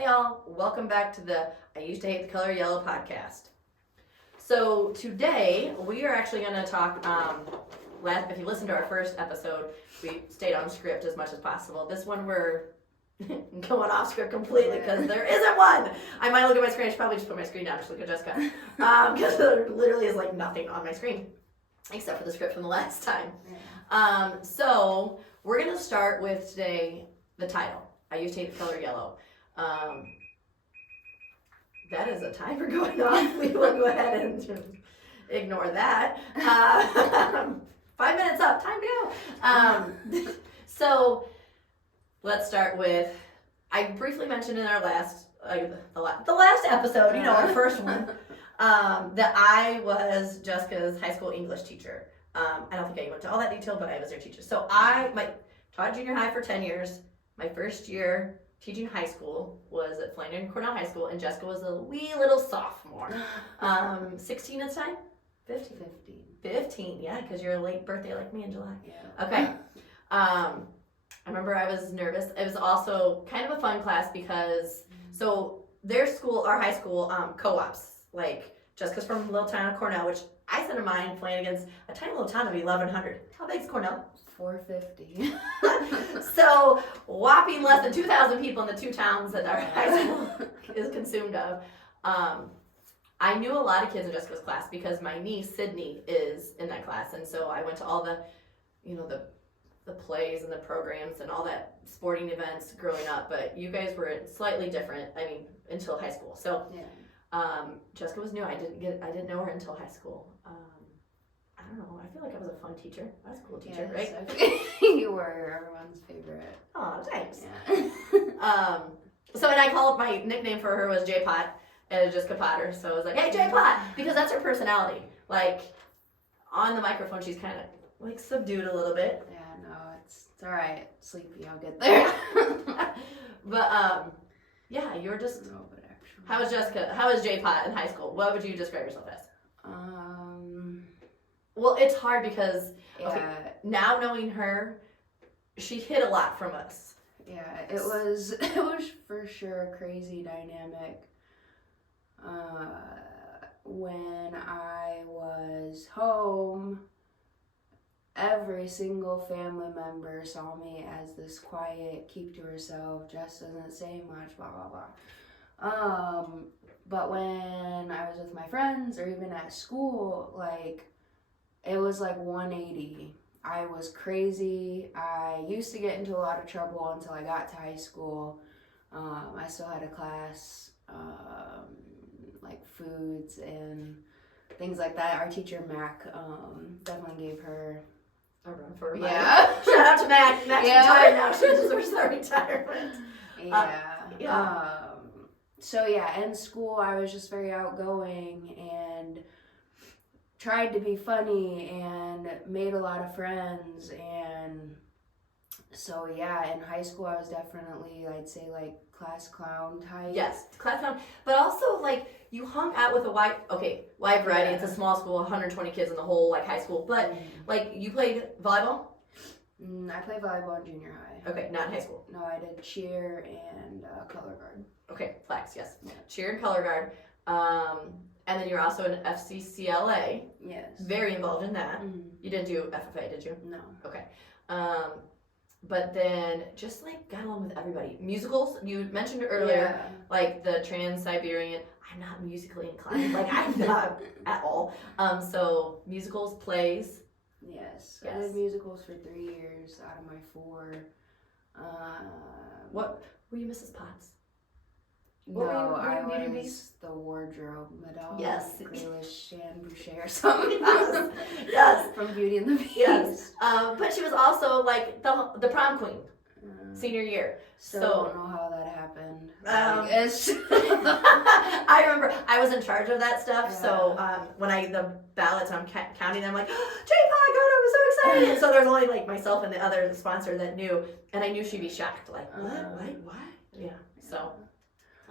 Hey all, welcome back to the I Used to Hate the Color Yellow podcast. So today we are actually going to talk, if you listened to our first episode, we stayed on script as much as possible. This one we're going off script completely because there isn't one. I might look at my screen, I should probably just put my screen down, just look at Jessica. Because there literally is like nothing on my screen except for the script from the last time. So we're going to start with today the title, I Used to Hate the Color Yellow. That is a timer going off. We will go ahead and ignore that. 5 minutes up, time to go. So let's start with, I briefly mentioned in our last, the last episode, our first one, that I was Jessica's high school English teacher. I don't think I went to all that detail, but I was their teacher. So I taught junior high for 10 years. My first year teaching high school was at Flandern Cornell High School, and Jessica was a wee little sophomore. 16 at the time? 15, yeah, because you're a late birthday like me in July. Yeah. Okay. I remember I was nervous. It was also kind of a fun class because, so their school, our high school, co-ops, like Jessica's from a little town of Cornell, which I sent a mine playing against a tiny little town of 1,100. How big is Cornell? 450. So whopping less than 2,000 people in the two towns that our high school is consumed of. I knew a lot of kids in Jessica's class because my niece Sydney is in that class, and so I went to all the, the plays and the programs and all that sporting events growing up. But you guys were slightly different. I mean, until high school. So Jessica was new. I didn't know her until high school. I don't know. I feel like I was a fun teacher. I was a cool teacher, yes, right? You were everyone's favorite. Oh, thanks. Yeah. So, and I called, my nickname for her was J Pot, and it was Jessica Potter. So I was like, hey, J Pot, because that's her personality. Like, on the microphone, she's kind of like subdued a little bit. Yeah, no, it's all right. Sleepy, I'll get there. But yeah, you were just. No, but actually. How was Jessica? How was J Pot in high school? What would you describe yourself as? Well, it's hard because now knowing her, she hid a lot from us. Yeah, it was for sure a crazy dynamic. When I was home, every single family member saw me as this quiet, keep to herself, just doesn't say much, blah blah blah. But when I was with my friends or even at school, like, it was like 180. I was crazy. I used to get into a lot of trouble until I got to high school. I still had a class, like foods and things like that. Our teacher, Mac, definitely gave her a run for her money. Yeah. Shout out to Mac. Mac's retired now. She deserves that retirement. So yeah, in school I was just very outgoing and tried to be funny and made a lot of friends. And so yeah, in high school I was definitely, I'd say, like class clown type. Yes, class clown. But also, like, you hung out with a wide variety. It's a small school, 120 kids in the whole like high school. But like, you played volleyball? I played volleyball in junior high. Okay, not in high school. No, I did cheer and color guard. Okay, flags, yes. Yeah. Cheer and color guard. And then you're also in FCCLA. Yes. Very involved in that. Mm-hmm. You didn't do FFA, did you? No. Okay. But then just like got along with everybody. Musicals, you mentioned earlier, like the Trans-Siberian. I'm not musically inclined. Like, I'm not at all. So musicals, plays. Yes. I did musicals for 3 years out of my 4. What were you, Mrs. Potts? I was the wardrobe, Madame. Yes. Grealish and Boucher or something. Yes. From Beauty and the Beast. Yes. But she was also like the prom queen, senior year. So I don't know how that happened. I remember I was in charge of that stuff. Yeah. So when the ballots, I'm counting them, like, J-Pod, God, I was so excited. So there's only like myself and the other sponsor that knew, and I knew she'd be shocked. Like, what? Yeah. So.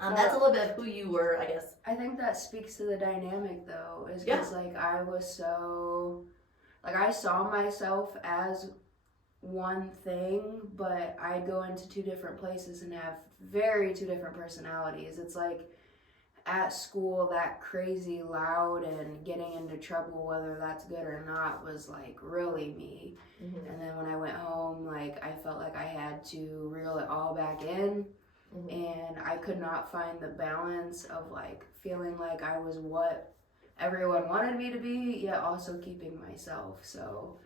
That's a little bit of who you were, I guess. I think that speaks to the dynamic, though, is because, like, I was so, like, I saw myself as one thing, but I go into two different places and have two different personalities. It's like at school, that crazy loud and getting into trouble, whether that's good or not, was like really me. Mm-hmm. And then when I went home, like I felt like I had to reel it all back in. Mm-hmm. And I could not find the balance of like feeling like I was what everyone wanted me to be, yet also keeping myself. So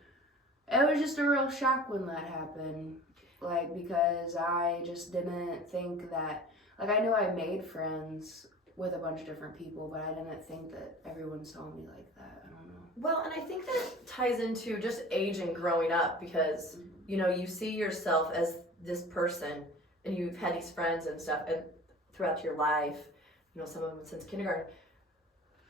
it was just a real shock when that happened, like, because I just didn't think that, like, I knew I made friends with a bunch of different people, but I didn't think that everyone saw me like that. I don't know. Well, and I think that ties into just age and growing up, because you know, you see yourself as this person, and you've had these friends and stuff, and throughout your life, you know, some of them since kindergarten.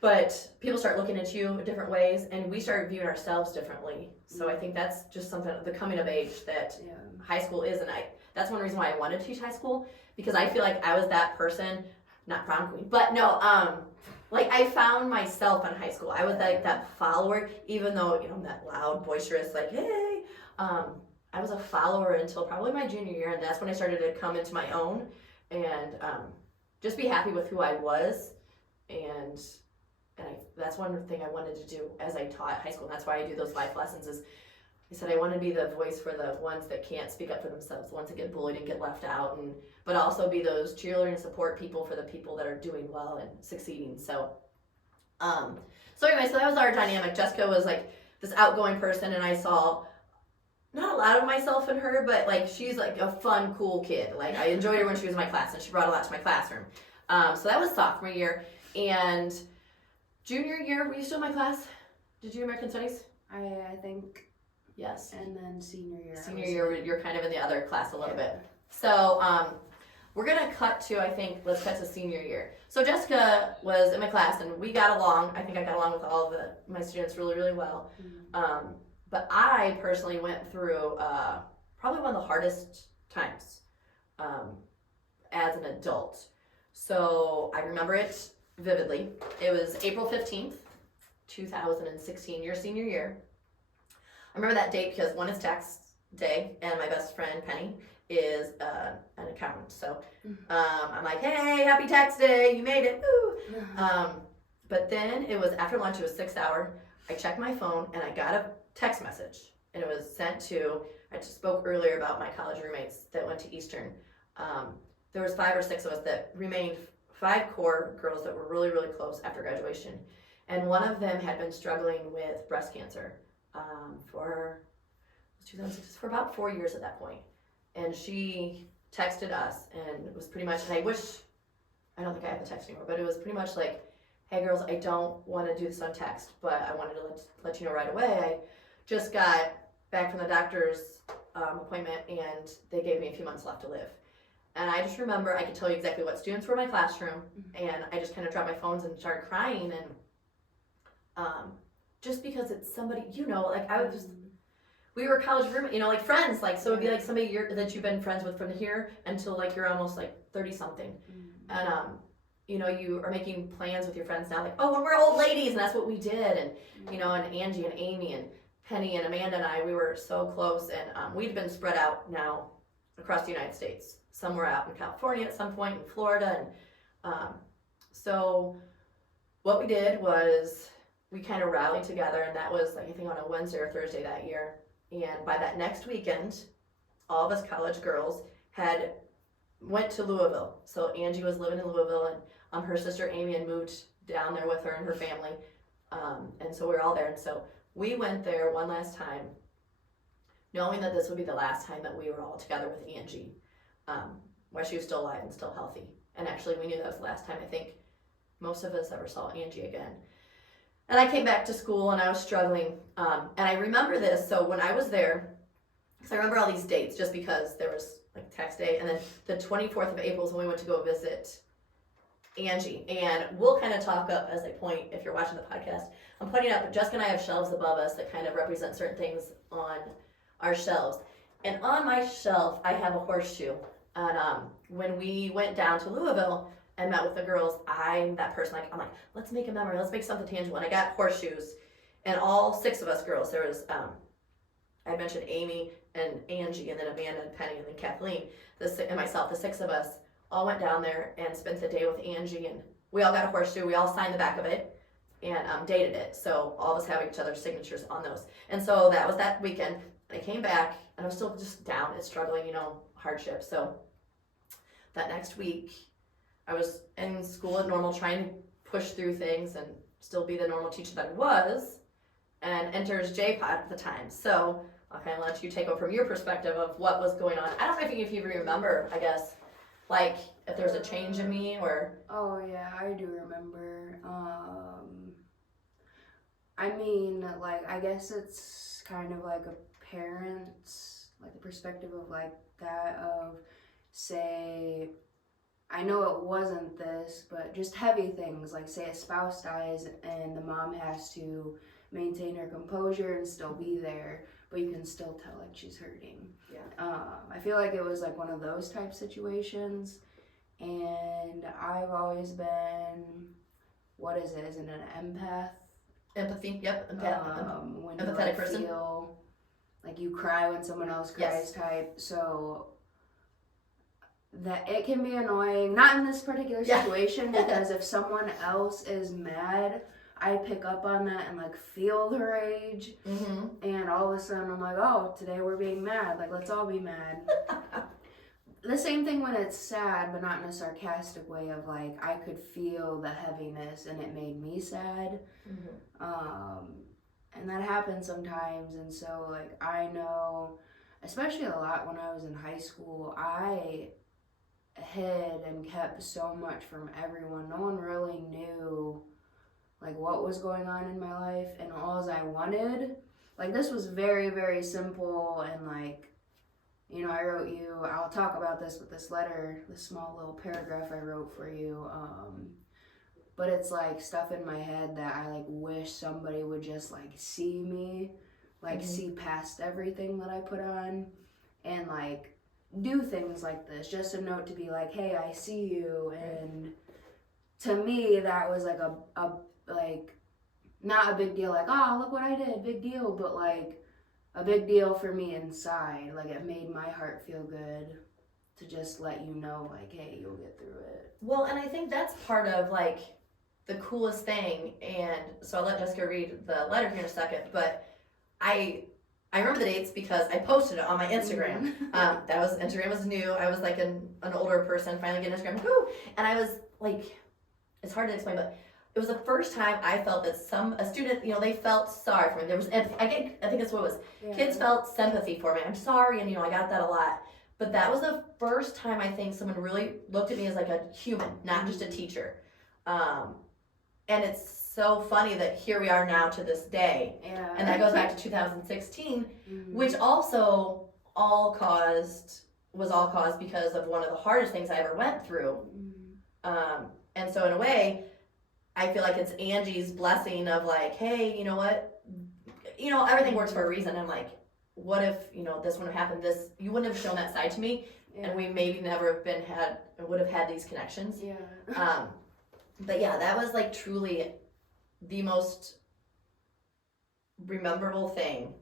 But people start looking at you in different ways, and we start viewing ourselves differently. So I think that's just something, the coming of age that Yeah. high school is, and that's one reason why I wanted to teach high school, because I feel like I was that person, not prom queen, but no, like I found myself in high school. I was like that follower, even though, you know, I'm that loud, boisterous, like, hey, I was a follower until probably my junior year, and that's when I started to come into my own and just be happy with who I was, and that's one thing I wanted to do as I taught high school, and that's why I do those life lessons. Is I said I want to be the voice for the ones that can't speak up for themselves, the ones that get bullied and get left out, but also be those cheerleader and support people for the people that are doing well and succeeding. So anyway, so that was our dynamic. Jessica was like this outgoing person, and I saw not a lot of myself in her, but like she's like a fun, cool kid. Like I enjoyed her when she was in my class, and she brought a lot to my classroom. So that was sophomore year, and junior year, were you still in my class? Did you do American Studies? I think. Yes. And then senior year. Senior year, you're kind of in the other class a little bit. So we're gonna cut to, I think, let's cut to senior year. So Jessica was in my class, and we got along. I think I got along with all of my students really, really well. Mm-hmm. But I personally went through probably one of the hardest times as an adult. So I remember it vividly. It was April 15th, 2016, your senior year. I remember that date because one is tax day, and my best friend Penny is an accountant. So I'm like, hey, happy tax day, you made it, woo! But then it was after lunch, it was 6th hour. I checked my phone, and I got a text message, and it was sent to, I just spoke earlier about my college roommates that went to Eastern. There was 5 or 6 of us that remained, 5 core girls that were really, really close after graduation. And one of them had been struggling with breast cancer for about 4 years at that point. And she texted us, and it was pretty much, and I don't think I have the text anymore, but it was pretty much like, hey girls, I don't want to do this on text, but I wanted to let you know right away. I just got back from the doctor's appointment, and they gave me a few months left to live. And I just remember, I could tell you exactly what students were in my classroom, and I just kind of dropped my phones and started crying, and just because it's somebody, you know, like I was just, we were college roommate, you know, like friends, like, so it'd be like somebody that you've been friends with from here until like you're almost like 30 something. And you know, you are making plans with your friends now, like, oh, we're old ladies, and that's what we did. And you know, and Angie and Amy and Penny and Amanda and I, we were so close, and we'd been spread out now across the United States. Some were out in California at some point, in Florida, and so what we did was we kind of rallied together, and that was like, I think on a Wednesday or Thursday that year. And by that next weekend, all of us college girls went to Louisville. So Angie was living in Louisville, and her sister Amy had moved down there with her and her family, and so we were all there. And so we went there one last time, knowing that this would be the last time that we were all together with Angie, while she was still alive and still healthy. And actually, we knew that was the last time I think most of us ever saw Angie again. And I came back to school, and I was struggling, and I remember this. So when I was there, because I remember all these dates just because there was like tax day, and then the 24th of April is when we went to go visit Angie. And we'll kind of talk up as I point, if you're watching the podcast, I'm pointing up, Jessica and I have shelves above us that kind of represent certain things on our shelves. And on my shelf, I have a horseshoe. And when we went down to Louisville and met with the girls, I'm that person, I'm like, let's make a memory, let's make something tangible. And I got horseshoes, and all 6 of us girls, there was, I mentioned Amy, and Angie, and then Amanda and Penny, and then Kathleen, and myself, the 6 of us, all went down there and spent the day with Angie, and we all got a horseshoe. We all signed the back of it and dated it. So all of us having each other's signatures on those. And so that was that weekend. I came back and I was still just down and struggling, hardship. So that next week, I was in school at normal, trying to push through things and still be the normal teacher that I was, and enters J-Pod at the time. So I'll kind of let you take over from your perspective of what was going on. I don't know if you remember, I guess, like if there's a change in me or. Oh yeah, I do remember. I mean, like, I guess it's kind of like a parent's, like, the perspective of like that of, say, I know it wasn't this, but just heavy things, like say a spouse dies and the mom has to maintain her composure and still be there, but you can still tell like she's hurting. Yeah. I feel like it was like one of those type situations, and I've always been, what is it? Is it an empath? Empathy, yep. When you Empathetic like, person. feel like you cry when someone else cries, type. So that it can be annoying, not in this particular situation, because if someone else is mad, I pick up on that and like feel the rage, and all of a sudden I'm like, oh, today we're being mad, like let's all be mad. The same thing when it's sad, but not in a sarcastic way of like, I could feel the heaviness and it made me sad. And that happens sometimes, and so like I know, especially a lot when I was in high school, I hid and kept so much from everyone. No one really knew like what was going on in my life, and all I wanted, like, this was very, very simple, and like, I wrote you, I'll talk about this with this letter, this small little paragraph I wrote for you, but it's like stuff in my head that I like wish somebody would just like see me, like see past everything that I put on, and like do things like this, just a note to be like, hey, I see you. And to me that was like a like, not a big deal, like, oh, look what I did, big deal, but like a big deal for me inside. Like, it made my heart feel good to just let you know, like, hey, you'll get through it. Well, and I think that's part of like the coolest thing, and so I'll let Jessica read the letter here in a second, but I remember the dates because I posted it on my Instagram. Instagram was new. I was like an older person, finally getting Instagram, woo! And I was like, it's hard to explain, but it was the first time I felt that a student, they felt sorry for me. There was empathy. I think that's what it was. Yeah. Kids felt sympathy for me. I'm sorry, and I got that a lot. But that was the first time I think someone really looked at me as like a human, not just a teacher. And it's so funny that here we are now to this day. Yeah. And that goes back to 2016, which also was all caused because of one of the hardest things I ever went through. And so in a way, I feel like it's Angie's blessing of like, hey, you know what? Everything works for a reason. I'm like, what if, this wouldn't have happened, you wouldn't have shown that side to me, and we maybe never would have had these connections. Yeah. But yeah, that was like truly the most rememberable thing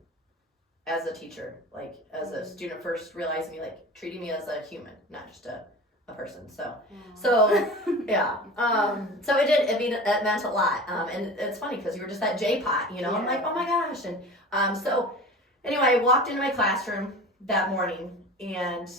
as a teacher, like as a student, first realizing me, like treating me as a human, not just a person. So yeah. So it meant a lot. And it's funny because you were just that J-Pot, I'm like, oh my gosh. And so anyway, I walked into my classroom that morning, and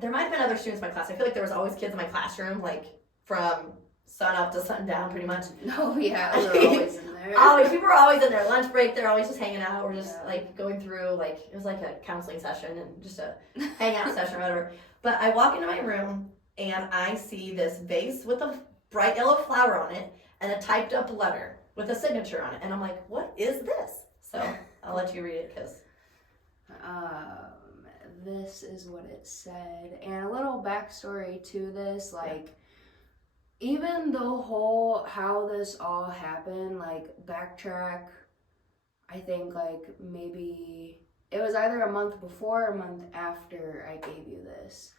there might have been other students in my class. I feel like there was always kids in my classroom, like from sun up to sundown, pretty much. Oh yeah, we were always in there. Always, people were always in there. Lunch break, they're always just hanging out. We're just like going through, like, it was like a counseling session and just a hangout session or whatever. But I walk into my room and I see this vase with a bright yellow flower on it and a typed up letter with a signature on it. And I'm like, what is this? So I'll let you read it because. This is what it said. And a little backstory to this, like, even the whole how this all happened, like, backtrack, I think like maybe it was either a month before or a month after I gave you this.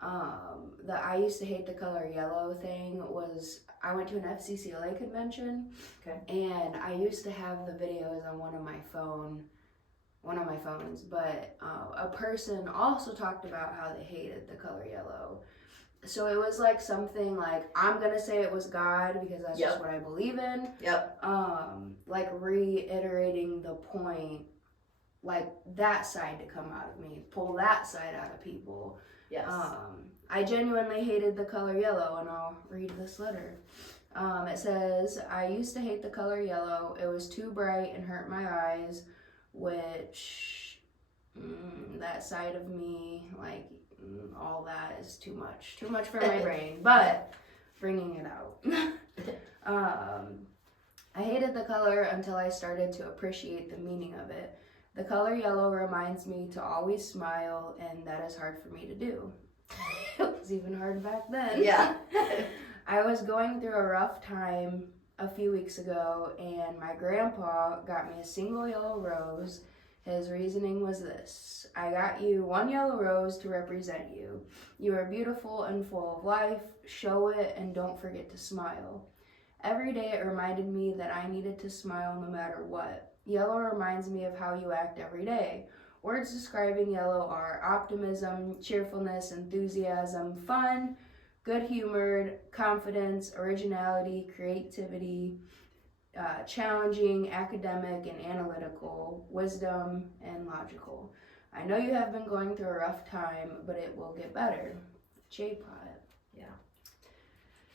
The I used to hate the color yellow thing was, I went to an FCCLA convention, and I used to have the videos on one of my phone one of my phones, but a person also talked about how they hated the color yellow. So it was like something like, I'm gonna say it was God because that's just what I believe in. Yep. Like reiterating the point, like that side to come out of me, pull that side out of people. Yes. I genuinely hated the color yellow, and I'll read this letter. It says, I used to hate the color yellow. It was too bright and hurt my eyes, which that side of me, like, all that is too much for my brain, but bringing it out. I hated the color until I started to appreciate the meaning of it. The color yellow reminds me to always smile, and that is hard for me to do. It was even hard back then. Yeah. I was going through a rough time a few weeks ago, and my grandpa got me a single yellow rose. His reasoning was this: I got you one yellow rose to represent you. You are beautiful and full of life. Show it and don't forget to smile. Every day it reminded me that I needed to smile no matter what. Yellow reminds me of how you act every day. Words describing yellow are optimism, cheerfulness, enthusiasm, fun, good-humored, confidence, originality, creativity, challenging, academic, and analytical, wisdom, and logical. I know you have been going through a rough time, but it will get better. J-Pot. Yeah.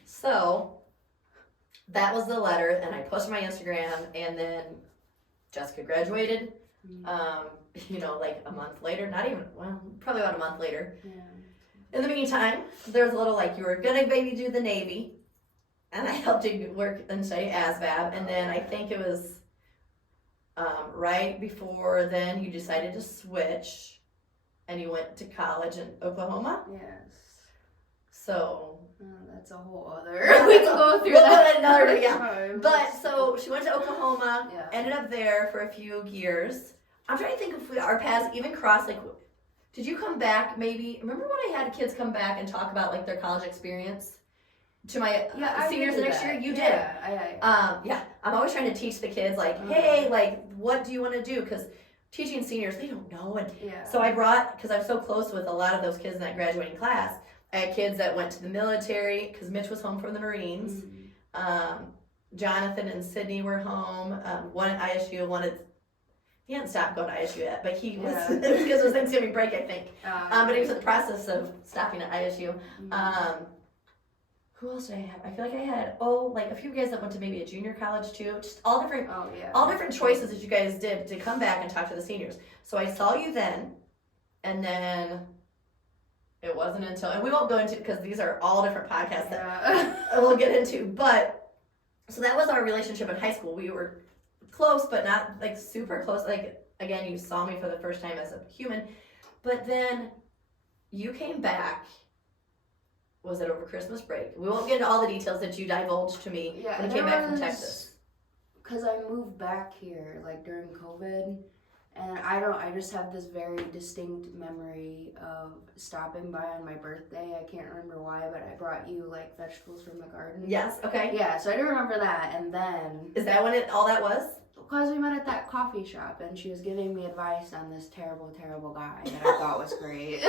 So, that was the letter, and I posted my Instagram, and then Jessica graduated, like a month later, probably about a month later. Yeah. In the meantime, there was a little, you were gonna maybe do the Navy, and I helped you work and study ASVAB, and then I think it was right before then you decided to switch, and you went to college in Oklahoma. Yes. So that's a whole other. We can go through that another day, time. But so she went to Oklahoma, Yeah. ended up there for a few years. I'm trying to think if our paths even crossed. Did you come back? Maybe remember when I had kids come back and talk about their college experience to my seniors the next year? You did. Yeah. I'm always trying to teach the kids hey, what do you want to do? Because teaching seniors, they don't know, and so I brought, because I'm so close with a lot of those kids in that graduating class. I had kids that went to the military because Mitch was home from the Marines. Jonathan and Sydney were home. One at ISU, he hadn't stopped going to ISU yet, but he was, because it was Thanksgiving break, I think. But he was in the process of stopping at ISU. Who else did I have? I feel like I had, a few guys that went to maybe a junior college too. Just all different choices that you guys did to come back and talk to the seniors. So I saw you then, and then it wasn't until, and we won't go into, because these are all different podcasts that we'll get into, but, so that was our relationship in high school. We were close, but not super close. Again, you saw me for the first time as a human, but then you came back. Was it over Christmas break? We won't get into all the details that you divulged to me when you came back from Texas. Because I moved back here during COVID, and I just have this very distinct memory of stopping by on my birthday. I can't remember why, but I brought you vegetables from the garden. Yes. Okay. Yeah, so I do remember that, and then is that when all that was? Because we met at that coffee shop, and she was giving me advice on this terrible, terrible guy that I thought was great.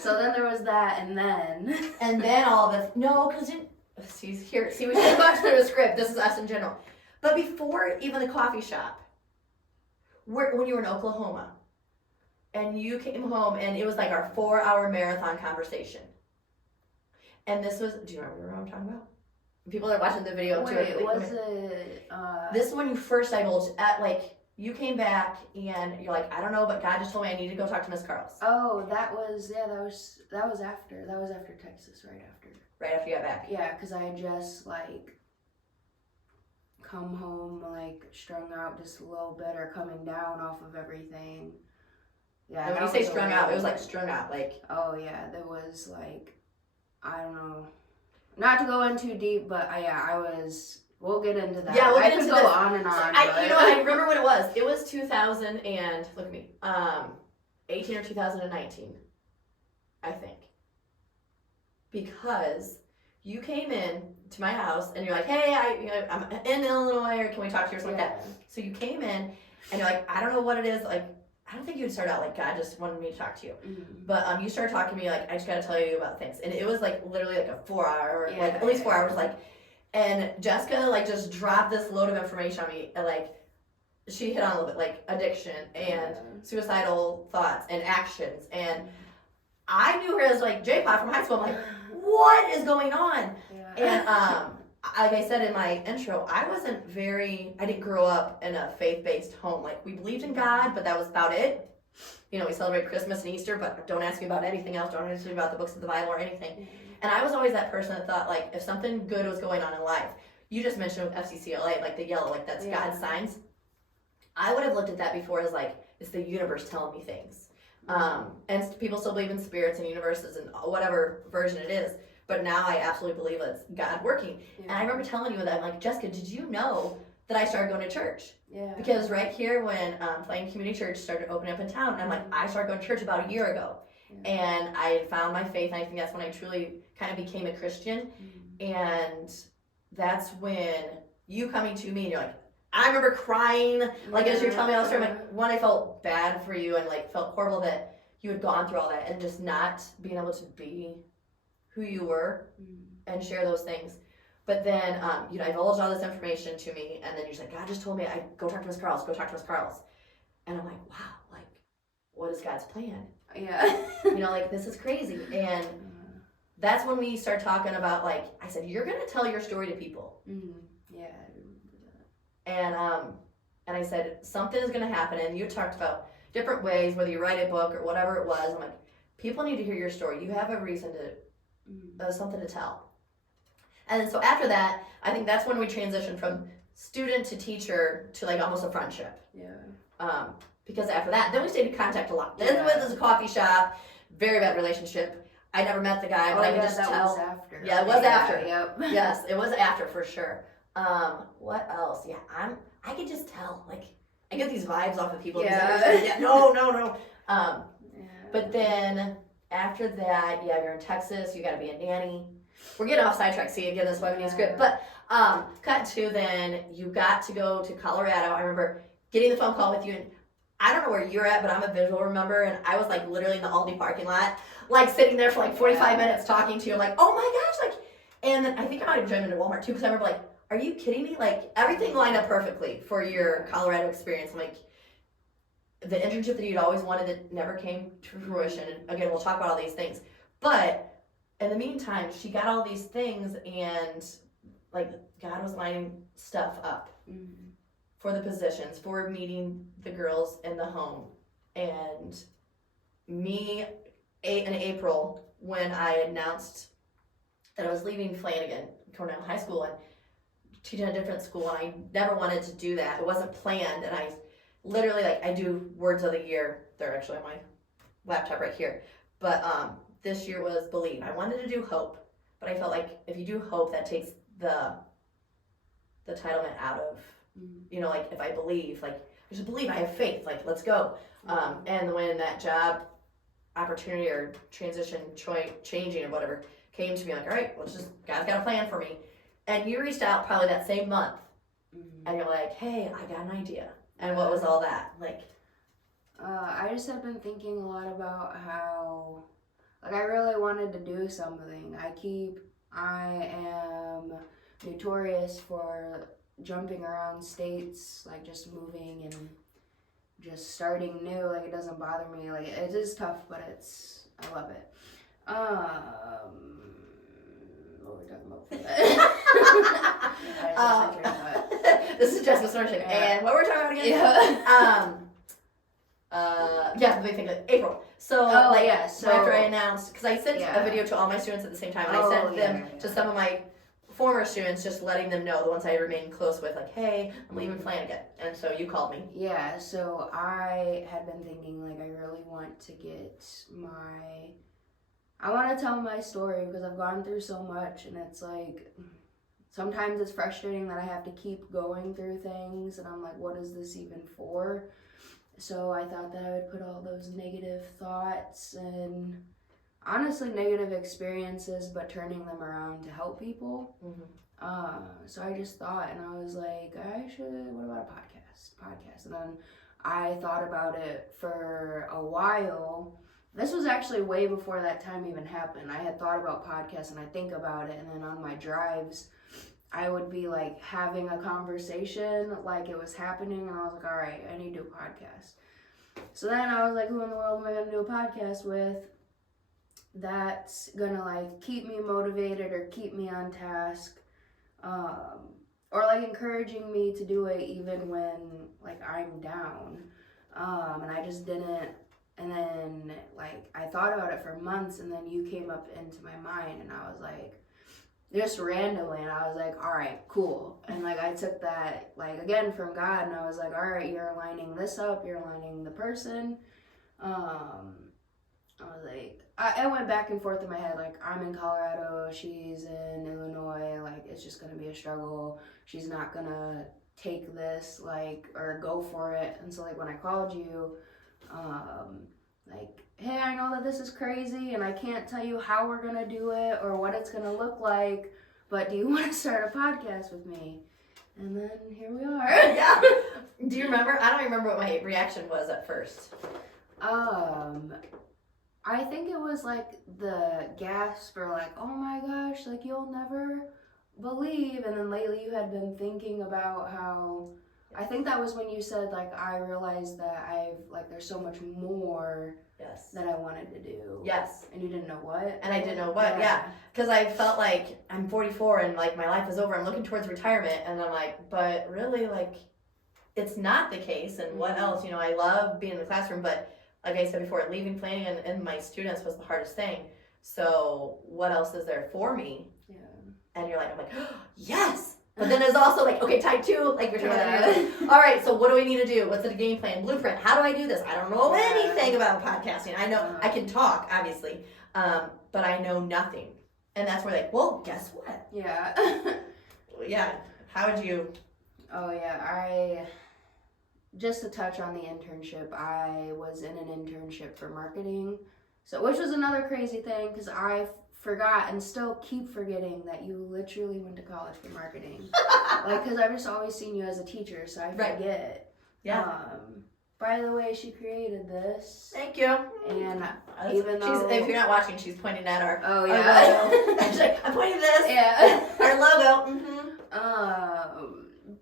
So then there was that, and then all this. No, because we should have gone through the script. This is us in general. But before even the coffee shop, when you were in Oklahoma, and you came home, and it was our 4-hour marathon conversation. And this was, do you remember what I'm talking about? People are watching the video too. Wait, was it? This is when you first divulged at you came back and you're I don't know, but God just told me I need to go talk to Miss Carls. Oh, that was after Texas, right after. Right after you got back. Yeah, because I had just come home strung out just a little bit, or coming down off of everything. Yeah. And when you say strung out, it was strung out Oh yeah, there was I don't know. Not to go in too deep, but I was. We'll get into that. Yeah, we'll get into this. On and on. I remember when it was. It was 2000 and look at me, 18 or 2019, I think, because you came in to my house and you're hey, I'm in Illinois, or can we talk to you or something like that? So you came in, and you're like, I don't know what it is. Like, I don't think you would start out like, God just wanted me to talk to you. But you started talking to me like, I just got to tell you about things. And it was like literally like a 4 hour, like at least 4 hours, like, and Jessica like just dropped this load of information on me. And like, she hit on a little bit like addiction and suicidal thoughts and actions. And I knew her as like J-Pop from high school. I'm like, what is going on? And like I said in my intro, I didn't grow up in a faith-based home. Like, we believed in God, but that was about it. You know, we celebrate Christmas and Easter, but don't ask me about anything else. Don't ask me about the books of the Bible or anything. And I was always that person that thought, like, if something good was going on in life, you just mentioned with FCCLA, like the yellow, like that's God's signs. I would have looked at that before as like, it's the universe telling me things. And people still believe in spirits and universes and whatever version it is. But now I absolutely believe it's God working. And I remember telling you that, I'm like, Jessica, did you know that I started going to church? Because right here when Plain Community Church started opening up in town, I'm like, I started going to church about a year ago. And I found my faith, and I think that's when I truly kind of became a Christian. And that's when you coming to me and you're like, I remember crying, like as you're telling me all the story, like, one, I felt bad for you and like felt horrible that you had gone through all that and just not being able to be who you were and share those things. But then you divulged all this information to me, and then you're like, God just told me, I go talk to Miss Carls, go talk to Miss Carls. And I'm like, wow, like, what is God's plan? You know, like, this is crazy. And that's when we start talking about, like, I said, you're going to tell your story to people. And I said, something is going to happen. And you talked about different ways, whether you write a book or whatever it was. I'm like, people need to hear your story. You have a reason to, something to tell. And then so after that, I think that's when we transitioned from student to teacher to like almost a friendship. Because after that, then we stayed in contact a lot. Then went to the coffee shop, very bad relationship. I never met the guy, but I could just tell. Was after. Yeah, it was after. Yep. Yes, it was after for sure. What else? Yeah, I could just tell. Like, I get these vibes off of people. No. But then after that, you're in Texas. You got to be a nanny. We're getting off sidetrack. See, again, this webinary script. But cut to then you got to go to Colorado. I remember getting the phone call with you, and I don't know where you're at, but I'm a visual remember, and I was like literally in the Aldi parking lot, like sitting there for like 45 minutes talking to you. I'm like, oh my gosh, like, and then I think I might have driven into Walmart too, because I remember like, are you kidding me? Like, everything lined up perfectly for your Colorado experience. I'm like, the internship that you'd always wanted that never came to fruition. And again, we'll talk about all these things. But in the meantime, she got all these things, and like God was lining stuff up for the positions, for meeting the girls in the home. And me, in April, when I announced that I was leaving Flanagan, Cornell High School, and teaching at a different school, and I never wanted to do that. It wasn't planned, and I literally, like, I do words of the year. They're actually on my laptop right here. But this year was believe. I wanted to do hope, but I felt like if you do hope, that takes the entitlement out of, you know, like, if I believe, like, I just believe, I have faith, like, let's go. And when that job opportunity or transition, changing or whatever came to me, like, all right, well, God's got a plan for me. And you reached out probably that same month, and you're like, hey, I got an idea. And what was all that? Like, I just have been thinking a lot about how, like, I really wanted to do something. I am notorious for jumping around states, like just moving and just starting new. Like, it doesn't bother me. Like, it is tough, but I love it. What were we talking about for that? This is Jessica Sorshik, and what were we talking about again? The big thing, like April. So, so after I announced, because I sent a video to all my students at the same time, and I sent them to some of my former students, just letting them know, the ones I remained close with, like, hey, I'm leaving Flanagan. And so you called me. Yeah, so I had been thinking, like, I really want to I want to tell my story, because I've gone through so much, and it's like, sometimes it's frustrating that I have to keep going through things, and I'm like, what is this even for? So I thought that I would put all those negative thoughts and honestly negative experiences, but turning them around to help people. So I just thought, and I was like, what about a podcast? And then I thought about it for a while. This was actually way before that time even happened. I had thought about podcasts, and I think about it, and then on my drives, I would be like having a conversation like it was happening, and I was like, all right, I need to do a podcast. So then I was like, who in the world am I going to do a podcast with that's going to like keep me motivated or keep me on task, or like encouraging me to do it even when like I'm down. And I just didn't. And then like I thought about it for months, and then you came up into my mind, and I was like, just randomly, and I was like, all right, cool. And like I took that like again from God, and I was like, all right, you're lining this up, you're lining the person. I was like, I went back and forth in my head, like, I'm in Colorado, she's in Illinois, like, it's just gonna be a struggle, she's not gonna take this, like, or go for it. And so like when I called you, like, hey, I know that this is crazy and I can't tell you how we're gonna do it or what it's gonna look like, but do you want to start a podcast with me? And then here we are. Yeah. Do you remember? I don't remember what my reaction was at first. I think it was like the gasp or like, oh my gosh, like you'll never believe. And then lately you had been thinking about how, I think that was when you said like, I realized that there's so much more that I wanted to do. Yes. And you didn't know what? And I didn't know what, yeah. Because I felt like I'm 44 and like my life is over. I'm looking towards retirement. And I'm like, but really like, it's not the case. And what else? You know, I love being in the classroom, but like I said before, leaving planning and my students was the hardest thing. So what else is there for me? Yeah. And you're like, I'm like, oh, yes. But then there's also like, okay, type 2, like you're talking about. All right, so what do we need to do? What's the game plan, blueprint? How do I do this? I don't know anything about podcasting. I know I can talk, obviously, but I know nothing. And that's where like, well, guess what? Yeah. Yeah. How would you? Oh yeah, just to touch on the internship, I was in an internship for marketing, so which was another crazy thing because I forgot and still keep forgetting that you literally went to college for marketing. Like, because I've just always seen you as a teacher, so I forget. Right. Yeah. By the way, she created this. Thank you. And even though if you're not watching, she's pointing at our logo. She's like, I'm pointing this. Yeah. Our logo.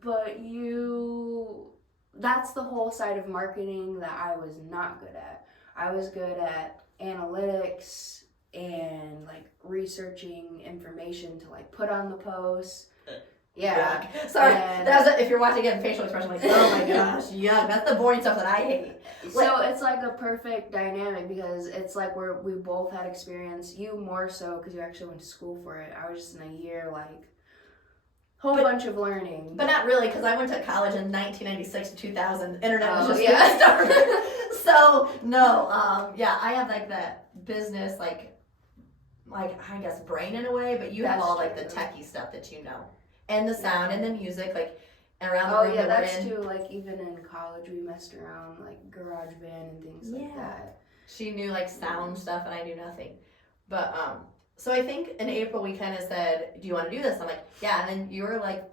But that's the whole side of marketing that I was not good at. I was good at analytics and like researching information to like put on the posts. Yeah. Yuck. Sorry. That was if you're watching again, facial expression like, oh my gosh, yuck. That's the boring stuff that I hate. So it's like a perfect dynamic because it's like we both had experience. You more so because you actually went to school for it. I was just in a year like bunch of learning. But not really, because I went to college in 1996 to 2000. Internet was just getting started. So, no, I have like that business, like I guess brain in a way, but you have all like the techie stuff that you know. And the sound and the music, like around the room that we're in. That's true. Like even in college we messed around like GarageBand and things like that. She knew like sound stuff and I knew nothing. But, so I think in April we kind of said, do you want to do this? I'm like, yeah. And then you were like,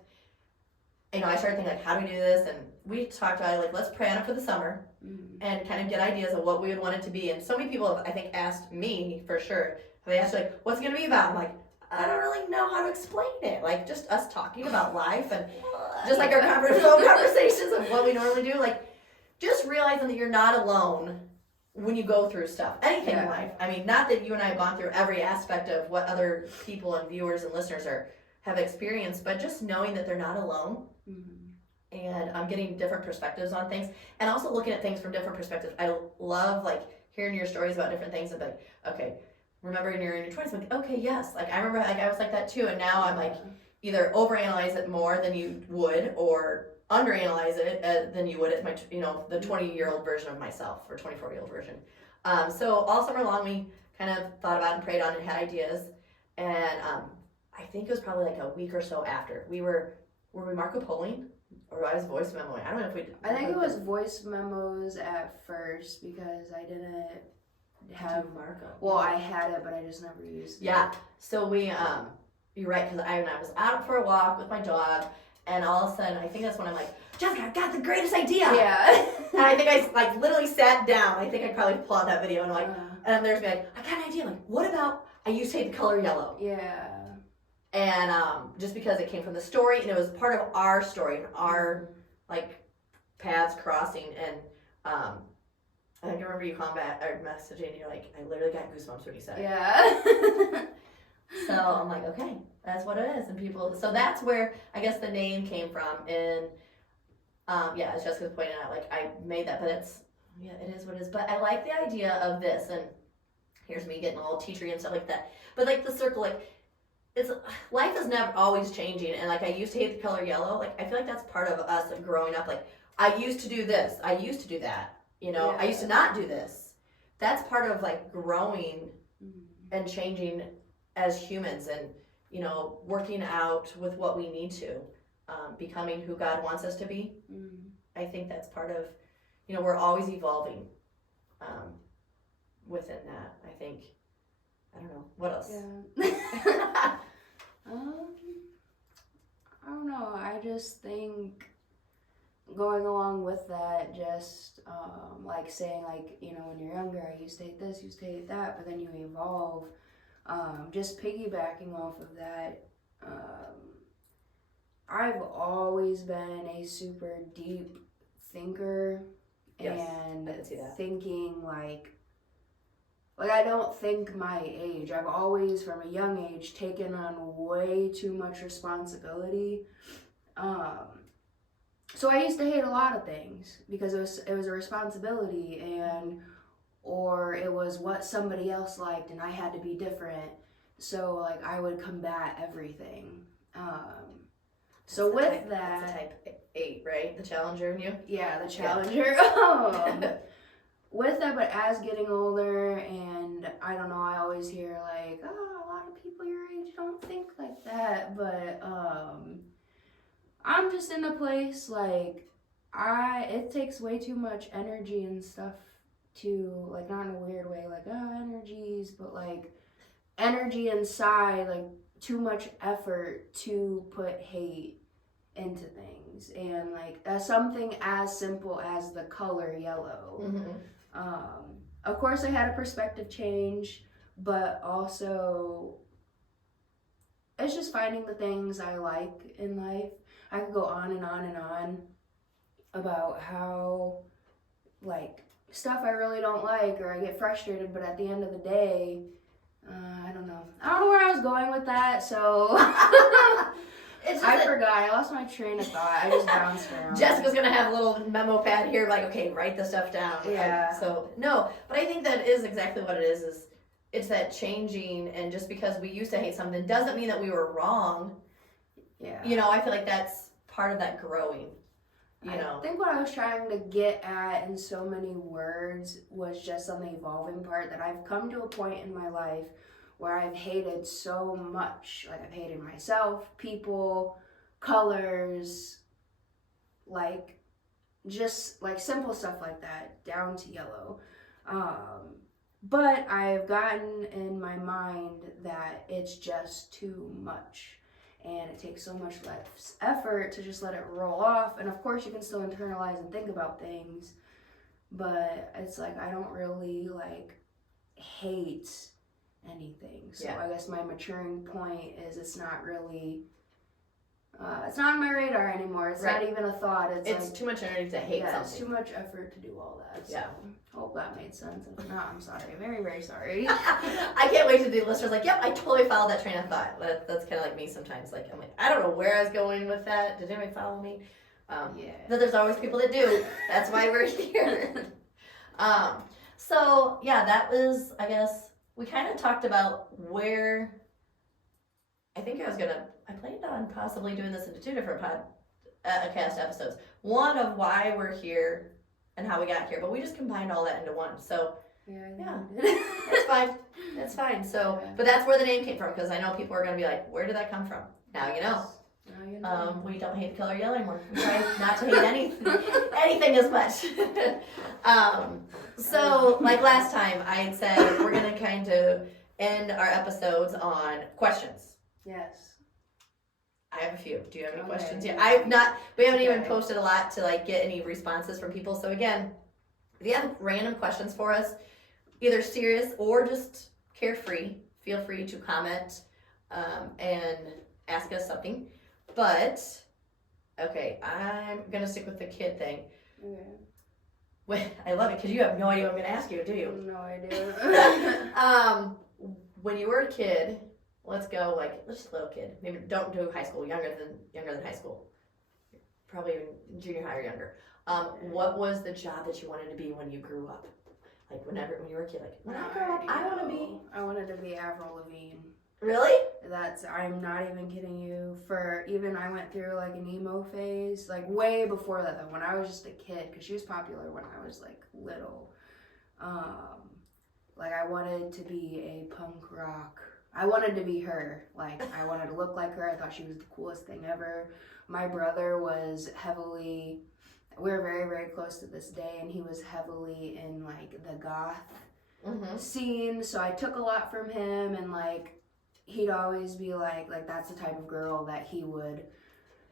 you know, I started thinking like, how do we do this? And we talked about it, like, let's pray on it for the summer and kind of get ideas of what we would want it to be. And so many people have, I think, asked me for sure. They asked like, what's it going to be about? I'm like, I don't really know how to explain it. Like just us talking about life and just like our conversations of what we normally do. Like just realizing that you're not alone when you go through stuff, anything in life. I mean, not that you and I have gone through every aspect of what other people and viewers and listeners have experienced, but just knowing that they're not alone and getting different perspectives on things and also looking at things from different perspectives. I love like hearing your stories about different things and like, okay, remember when you're in your 20s, like, okay, yes. Like I remember like I was like that too. And now I'm like either overanalyze it more than you would or underanalyze it than you would at my, the 20-year-old version of myself or 24-year-old version. So all summer long, we kind of thought about and prayed on and had ideas. And I think it was probably like a week or so after were we Marco Poloing or I was voice memoing? I don't know if we did. I think it was voice memos at first because I didn't have. Marco. Well, I had it, but I just never used it. Yeah. So we you're right, because I was out for a walk with my dog, and all of a sudden I think that's when I'm like, Jessica, I got the greatest idea. Yeah. And I think I like literally sat down. I think I probably pull out that video and I'm like, and there's me like, I got an idea. Like, what about I used to hate the color yellow. Yeah. And just because it came from the story and it was part of our story and our like paths crossing, and I can remember you calling back or messaging and you're like, I literally got goosebumps when you said it. Yeah. So I'm like, okay, that's what it is. And people, so that's where I guess the name came from. And yeah, as Jessica's pointing out, like I made that, but it's, yeah, it is what it is. But I like the idea of this, and here's me getting a little teachery and stuff like that. But like the circle, like it's, life is never always changing. And like I used to hate the color yellow. Like I feel like that's part of us growing up. Like I used to do this, I used to do that, you know, Yeah. I used to not do this. That's part of like growing and changing as humans, and you know, working out with what we need to, becoming who God wants us to be. I think that's part of, you know, we're always evolving within that. I think, I don't know, what else? Yeah. I don't know. I just think going along with that, just like saying, like, you know, when you're younger, I used to hate this, used to hate that, but then you evolve. Just piggybacking off of that, I've always been a super deep thinker. Yes, and I can see that. thinking like I don't think my age. I've always, from a young age, taken on way too much responsibility. So I used to hate a lot of things because it was a responsibility, and or it was what somebody else liked and I had to be different. So like I would combat everything. So That's with type, that, that's a type 8, right? The challenger in you. yeah, the challenger. With that, but as getting older, and I don't know, I always hear like, oh, a lot of people your age don't think like that, but I'm just in a place like it takes way too much energy and stuff to, like, not in a weird way, like, energies, but like energy inside, like too much effort to put hate into things, and like something as simple as the color yellow. Of course I had a perspective change, but also it's just finding the things I like in life. I could go on and on and on about how, like, stuff I really don't like or I get frustrated, but at the end of the day, I don't know where I was going with that, so I forgot. I lost my train of thought. I just bounced around. Jessica's gonna have a little memo pad here, like, okay, write the stuff down. Yeah. So no, but I think that is exactly what it is it's that changing, and just because we used to hate something doesn't mean that we were wrong. Yeah. You know, I feel like that's part of that growing. You know. I think what I was trying to get at in so many words was just on the evolving part, that I've come to a point in my life where I've hated so much. Like, I've hated myself, people, colors, like, just like simple stuff like that, down to yellow. But I've gotten in my mind that it's just too much, and it takes so much less effort to just let it roll off. And of course you can still internalize and think about things, but it's like I don't really like hate anything. So Yeah. I guess my maturing point is it's not really it's not on my radar anymore. It's Right. not even a thought. It's like, too much energy to hate yeah, it's something. too much effort to do all that. So Yeah. hope that made sense. If not, I'm sorry. Very, very sorry. I can't wait to do listeners like, yep, I totally followed that train of thought. That's kind of like me sometimes. Like, I'm like, I don't know where I was going with that. Did anybody follow me? Yeah. But there's always people that do. That's why we're here. So yeah, that was, I guess, we kind of talked about where, I think I planned on possibly doing this into 2 different podcast episodes. One of why we're here and how we got here, but we just combined all that into one. So Yeah. yeah, it's fine. It's fine. So, but that's where the name came from, because I know people are going to be like, where did that come from? Now you know. Now you know. We don't hate the color yellow anymore. We try not to hate anything as much. So, like last time, I had said we're going to kind of end our episodes on questions. Yes. I have a few. Do you have any Okay. questions? Yeah, we haven't even Okay. posted a lot to like get any responses from people. So again, if you have random questions for us, either serious or just carefree, feel free to comment and ask us something. But okay, I'm gonna stick with the kid thing. Okay. Well, I love it because you have no idea what I'm gonna ask you, do you? No idea. When you were a kid, let's just a little kid. Maybe don't do high school. Younger than high school. Probably even junior high or younger. What was the job that you wanted to be when you grew up? Like when you were a kid, like when I grow up, I want to be. I wanted to be Avril Lavigne. Really? I'm not even kidding you. I went through like an emo phase, like way before that though, when I was just a kid, because she was popular when I was like little. Like I wanted to be a punk rock. I wanted to be her. Like I wanted to look like her. I thought she was the coolest thing ever. My brother was we're very, very close to this day, and he was heavily in like the goth scene. So I took a lot from him, and like he'd always be like that's the type of girl that he would,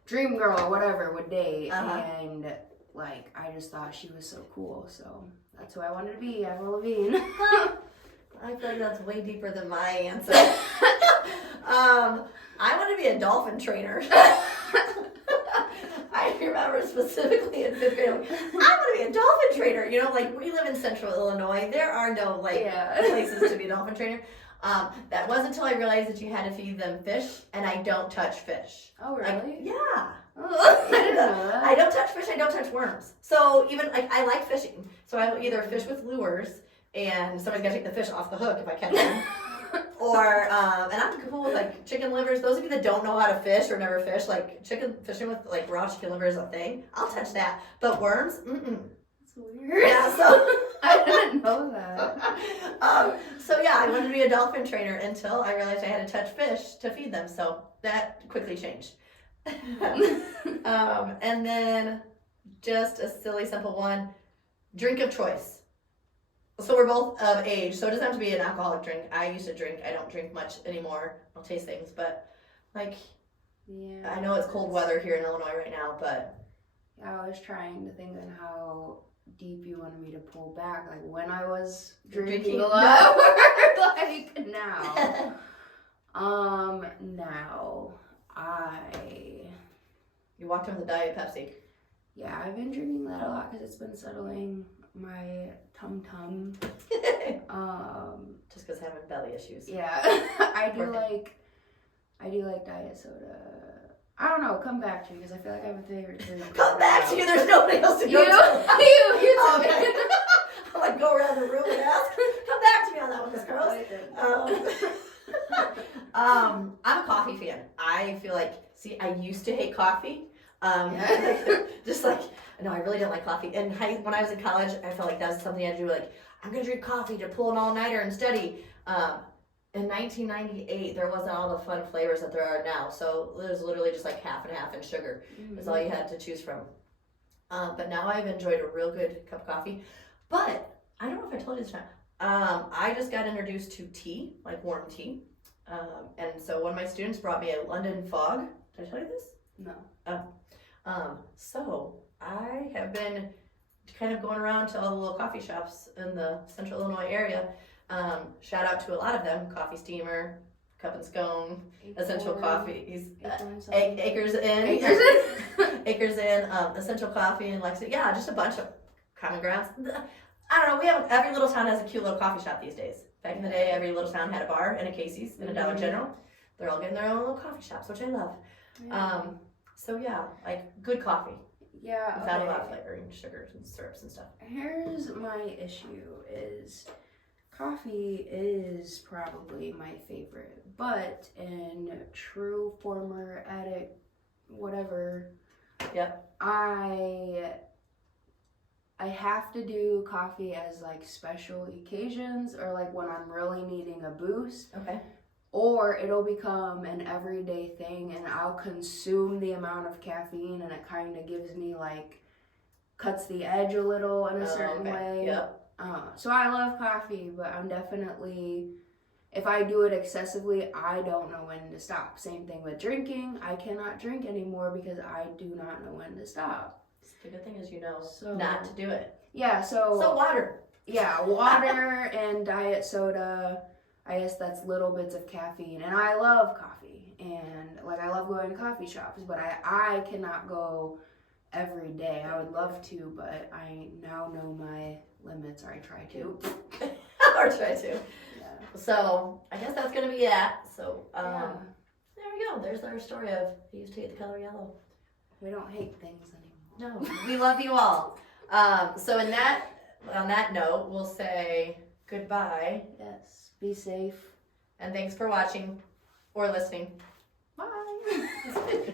dream girl or whatever, would date. And like I just thought she was so cool. So that's who I wanted to be, Avril Lavigne. I feel like that's way deeper than my answer. I want to be a dolphin trainer. I remember specifically in 5th grade, I want to be a dolphin trainer. You know, like we live in Central Illinois. There are no places to be a dolphin trainer. That wasn't until I realized that you had to feed them fish, and I don't touch fish. Oh, really? Yeah. Oh, I didn't know that. I don't touch fish. I don't touch worms. So even like I like fishing. So I will either fish with lures, and somebody's gotta take the fish off the hook if I catch them. Or and I'm cool with like chicken livers. Those of you that don't know how to fish or never fish, like fishing with like raw chicken liver is a thing. I'll touch that. But worms, That's weird. Yeah, so I didn't know that. So yeah, I wanted to be a dolphin trainer until I realized I had to touch fish to feed them. So that quickly changed. And then just a silly, simple one, drink of choice. So we're both of age, so it doesn't have to be an alcoholic drink. I used to drink. I don't drink much anymore. I'll taste things, but like, I know it's cold weather here in Illinois right now, but I was trying to think on how deep you wanted me to pull back, like when I was drinking a lot, like now. Now you walked in with a Diet Pepsi. Yeah, I've been drinking that a lot because it's been settling my tum-tum. Just because having belly issues. Yeah, I do like diet soda. I don't know, come back to me because I feel like I have a favorite drink. Come back to you, there's nobody else to go to. You Okay. I'll like go around the room and ask. Come back to me on that one, Miss Carlos. I'm a coffee fan. I feel like, I used to hate coffee. Just like, no, I really didn't like coffee. And when I was in college, I felt like that was something I had to do. Like, I'm gonna drink coffee to pull an all-nighter and study. In 1998, there wasn't all the fun flavors that there are now. So it was literally just like half and half and sugar. Is all you had to choose from. But now I've enjoyed a real good cup of coffee. But I don't know if I told you this time. I just got introduced to tea, like warm tea. And so one of my students brought me a London Fog. Did I tell you this? No. So I have been kind of going around to all the little coffee shops in the Central Illinois area. Shout out to a lot of them: Coffee Steamer, Cup and Scone, Essential Coffees, Acres Inn, Acres Inn, Essential Coffee, and Lexington. Yeah, just a bunch of common grounds. I don't know. Every little town has a cute little coffee shop these days. Back in the day, every little town had a bar and a Casey's and a Dollar General. They're all getting their own little coffee shops, which I love. Yeah. So yeah, like good coffee. Yeah. Without a lot of flavoring, sugars and syrups and stuff. Here's my issue is coffee is probably my favorite, but in true former addict, whatever. Yep. I have to do coffee as like special occasions or like when I'm really needing a boost. Okay. or it'll become an everyday thing and I'll consume the amount of caffeine and it kind of gives me like, cuts the edge a little in a certain way. Yep. So I love coffee, but I'm definitely, if I do it excessively, I don't know when to stop. Same thing with drinking. I cannot drink anymore because I do not know when to stop. The good thing is you know So, not to do it. Yeah, so water. Yeah, water and diet soda. I guess that's little bits of caffeine. And I love coffee. And like I love going to coffee shops, but I cannot go every day. I would love to, but I now know my limits, or I try to. Or try to. Yeah. So I guess that's gonna be that. So Yeah. there we go. There's our story of I used to hate the color yellow. We don't hate things anymore. No, we love you all. So on that note, we'll say goodbye. Yes. Be safe. And thanks for watching or listening. Bye.